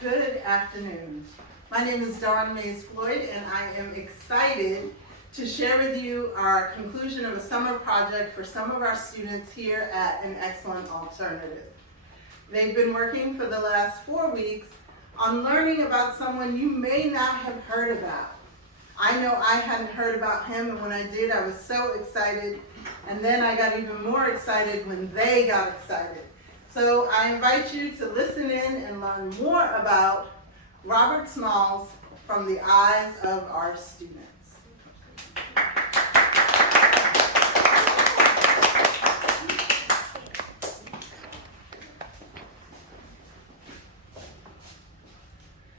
Good afternoon. My name is Dawn Mays Floyd, and I am excited to share with you our conclusion of a summer project for some of our students here at An Excellent Alternative. They've been working for the last 4 weeks on learning about someone you may not have heard about. I know I hadn't heard about him, and when I did, I was so excited, and then I got even more excited when they got excited. So I invite you to listen in and learn more about Robert Smalls from the eyes of our students.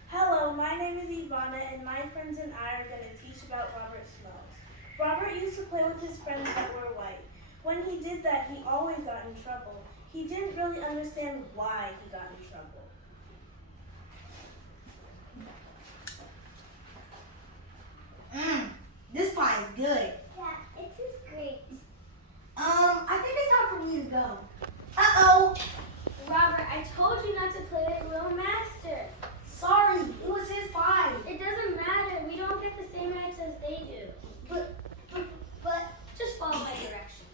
Hello, my name is Ivana, and my friends and I are going to teach about Robert Smalls. Robert used to play with his friends that were white. When he did that, he always got in trouble. He didn't really understand why he got in trouble. This pie is good. Yeah, it is great. I think it's time for me to go. Uh-oh. Robert, I told you not to play with Will Master. Sorry, it was his pie. It doesn't matter. We don't get the same rights as they do. But just follow my directions.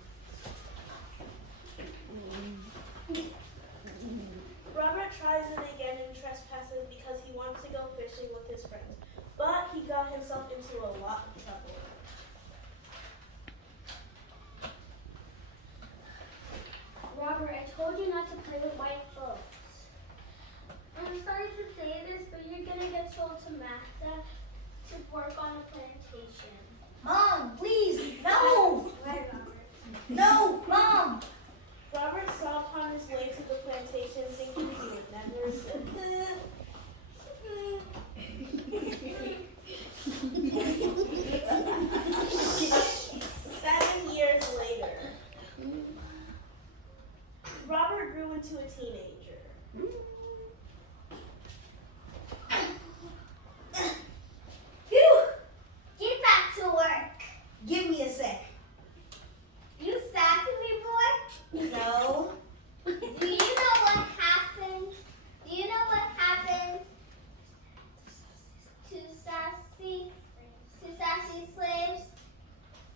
Robert tries it again and trespasses because he wants to go fishing with his friends, but he got himself into a lot of trouble. Robert, I told you not to play with white folks. I'm sorry to say this, but you're gonna get sold to Martha to work on a plantation. Mom, please, no. Right, Robert? No, Mom. Robert saw upon his way to the plantation thinking he would never sit. 7 years later, Robert grew into a teenager. Phew. Get back to work. Give me a sec. You sassy me, boy? No. Do you know what happened? Do you know what happened to sassy slaves?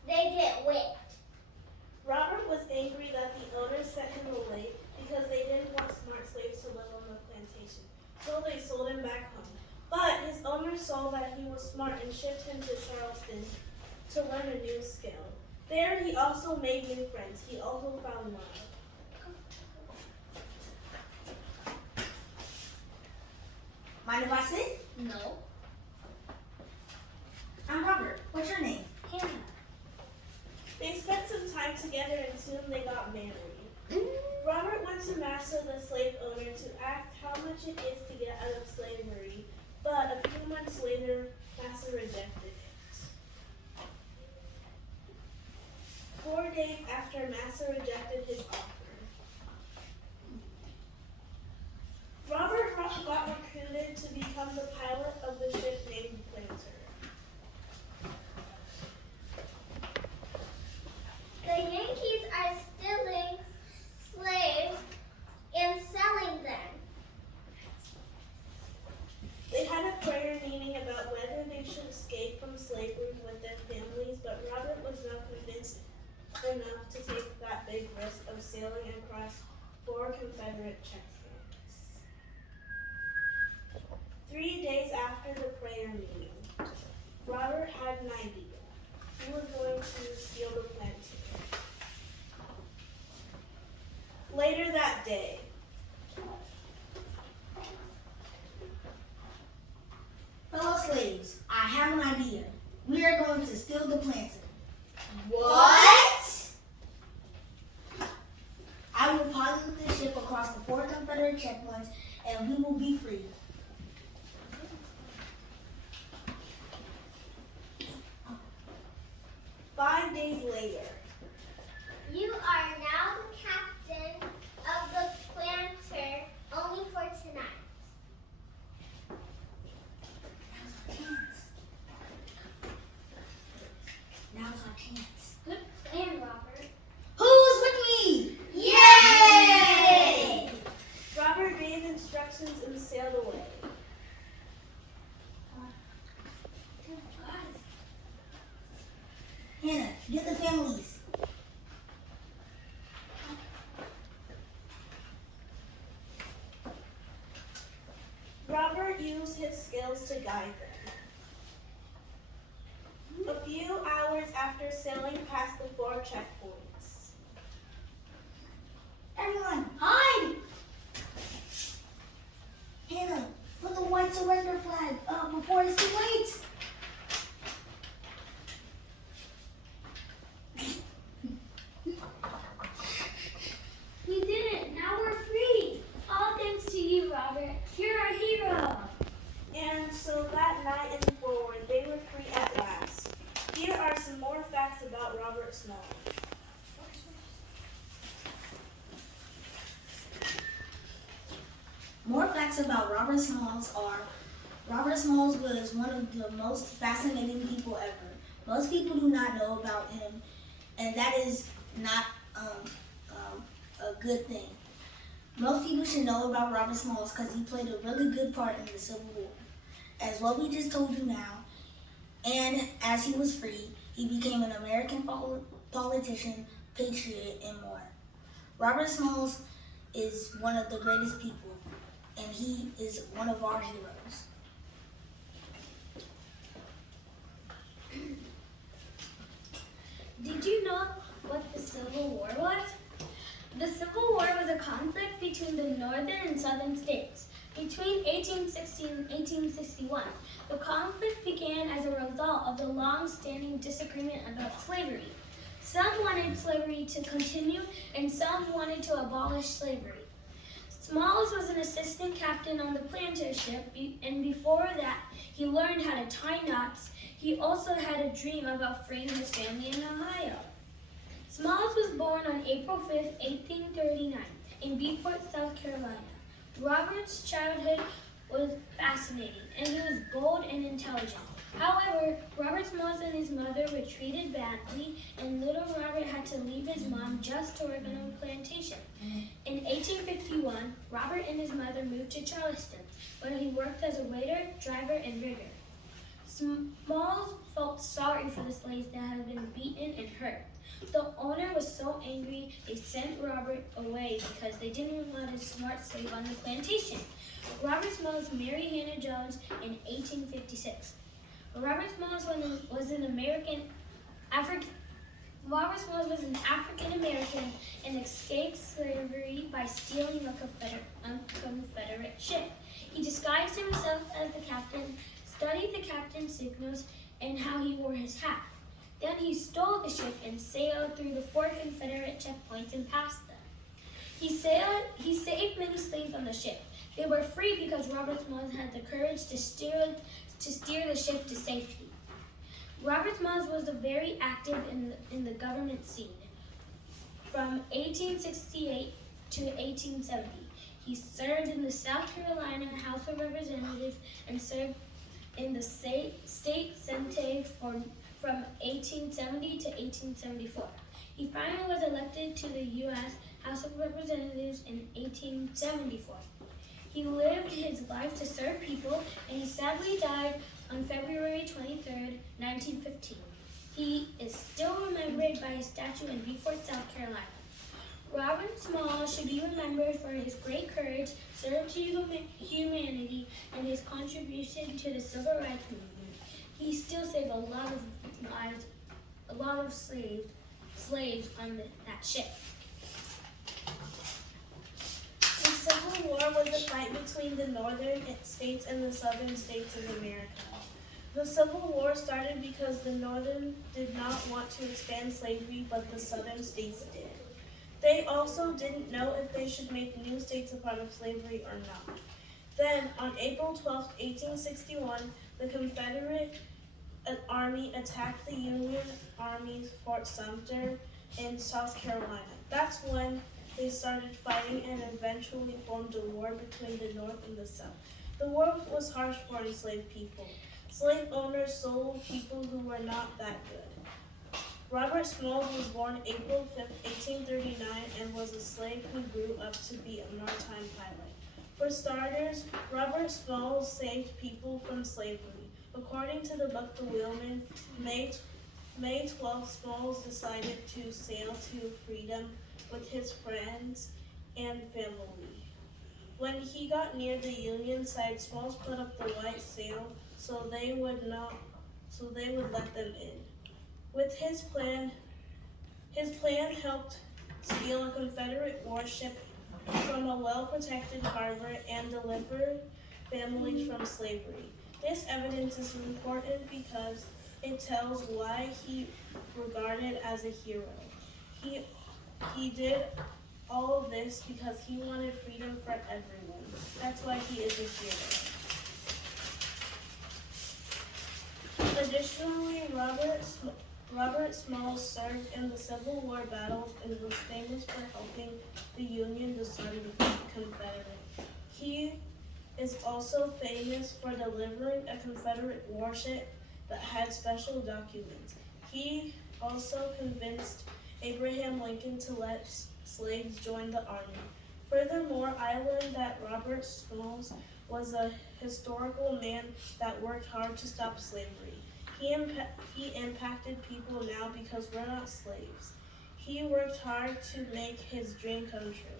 They get whipped. Robert was angry that the owners sent him away because they didn't want smart slaves to live on the plantation, so they sold him back home. But his owners saw that he was smart and shipped him to Charleston to learn a new skill. There he also made new friends. He also found love. Mind if I sit? No. I'm Robert. What's your name? Hannah. They spent some time together and soon they got married. Robert went to Massa, the slave owner, to ask how much it is to get out of slavery, but a few months later, Massa rejected it. 4 days after Massa rejected his offer, Robert got recruited to become the pilot of the ship named Planter. The Yankees are stealing slaves and selling them. They had a prayer meeting about whether they should escape from slavery with their families, but Robert was not convinced enough to take that big risk of sailing across 4 Confederate checkpoints. 3 days after the prayer meeting, Robert had an idea. He was going to steal the plantation. Later that day, Fellow slaves, I have an idea. We are going to steal the planter. What? I will pilot the ship across the 4 Confederate checkpoints, and we will be free. five days later, You are now the captain of the planter only for tonight. Now's our chance. Good plan, Robert. Who's with me? Yay! Robert gave instructions and sailed away. Hannah, get the families. Robert used his skills to guide them. A few hours after sailing past the 4 checkpoints. Everyone, hide! Hannah, put the white surrender flag up before it's too late. We did it. Now we're free. All thanks to you, Robert. You're our hero. And so that night and forward, they were free at last. Here are some more facts about Robert Smalls. More facts about Robert Smalls are: Robert Smalls was one of the most fascinating people ever. Most people do not know about him, and that is not a good thing. Most people should know about Robert Smalls because he played a really good part in the Civil War. As what we just told you now, and as he was free, he became an American politician, patriot, and more. Robert Smalls is one of the greatest people, and he is one of our heroes. Did you know what the Civil War was? The Civil War was a conflict between the northern and southern states. Between 1860 and 1861, the conflict began as a result of the long-standing disagreement about slavery. Some wanted slavery to continue, and some wanted to abolish slavery. Smalls was an assistant captain on the planter ship, and before that, he learned how to tie knots. He also had a dream about freeing his family in Ohio. Smalls was born on April 5, 1839, in Beaufort, South Carolina. Robert's childhood was fascinating, and he was bold and intelligent. However, Robert Smalls and his mother were treated badly, and little Robert had to leave his mom just to work on a plantation. In 1851, Robert and his mother moved to Charleston, where he worked as a waiter, driver, and rigger. Smalls felt sorry for the slaves that had been beaten and hurt. The owner was so angry they sent Robert away because they didn't want a smart slave on the plantation. Robert Smalls married Hannah Jones in 1856. Robert Smalls was an African American and escaped slavery by stealing a Confederate ship. He disguised himself as the captain, studied the captain's signals, and how he wore his hat. Then he stole the ship and sailed through the 4 Confederate checkpoints and passed them. He saved many slaves on the ship. They were free because Robert Smalls had the courage to steer the ship to safety. Robert Smalls was very active in the government scene. From 1868 to 1870, he served in the South Carolina House of Representatives and served in the state Senate from 1870 to 1874. He finally was elected to the U.S. House of Representatives in 1874. He lived his life to serve people, and he sadly died on February 23, 1915. He is still remembered by his statue in Beaufort, South Carolina. Robert Smalls should be remembered for his great courage, service to humanity, and his contribution to the civil rights movement. He still saved a lot of lives, a lot of slaves on that ship. The Civil War was a fight between the northern states and the southern states of America. The Civil War started because the northern did not want to expand slavery, but the southern states did. They also didn't know if they should make new states a part of slavery or not. Then, on April 12, 1861, the Confederate Army attacked the Union Army's Fort Sumter in South Carolina. That's when they started fighting and eventually formed a war between the North and the South. The war was harsh for enslaved people. Slave owners sold people who were not that good. Robert Smalls was born April 5, 1839, and was a slave who grew up to be a maritime pilot. For starters, Robert Smalls saved people from slavery. According to the book The Wheelman, May May 12th, Smalls decided to sail to freedom with his friends and family. When he got near the Union side, Smalls put up the white sail so they would let them in. With his plan helped steal a Confederate warship from a well-protected harbor and deliver families from slavery. This evidence is important because it tells why he regarded as a hero. He did all of this because he wanted freedom for everyone. That's why he is a hero. Additionally, Robert Smalls served in the Civil War battles and was famous for helping the Union disarm the Confederate. He is also famous for delivering a Confederate warship that had special documents. He also convinced Abraham Lincoln to let slaves join the army. Furthermore, I learned that Robert Smalls was a historical man that worked hard to stop slavery. He impacted people now because we're not slaves. He worked hard to make his dream come true.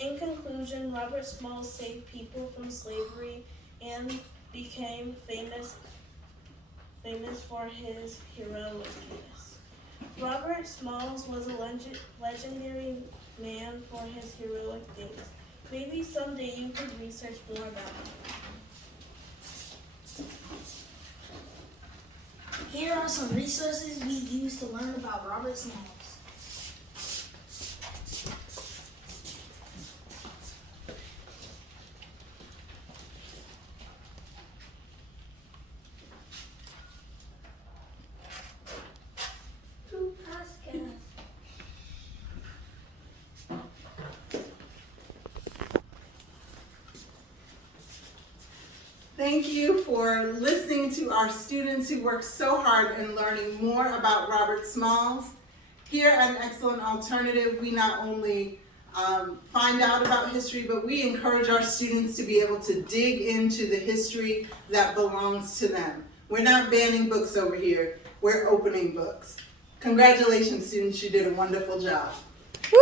In conclusion, Robert Smalls saved people from slavery and became famous for his heroicness. Robert Smalls was a legendary man for his heroic deeds. Maybe someday you could research more about him. Here are some resources we use to learn about Robert Smalls. Thank you for listening to our students who worked so hard in learning more about Robert Smalls. Here at An Excellent Alternative, we not only find out about history, but we encourage our students to be able to dig into the history that belongs to them. We're not banning books over here, we're opening books. Congratulations, students, you did a wonderful job. Woo!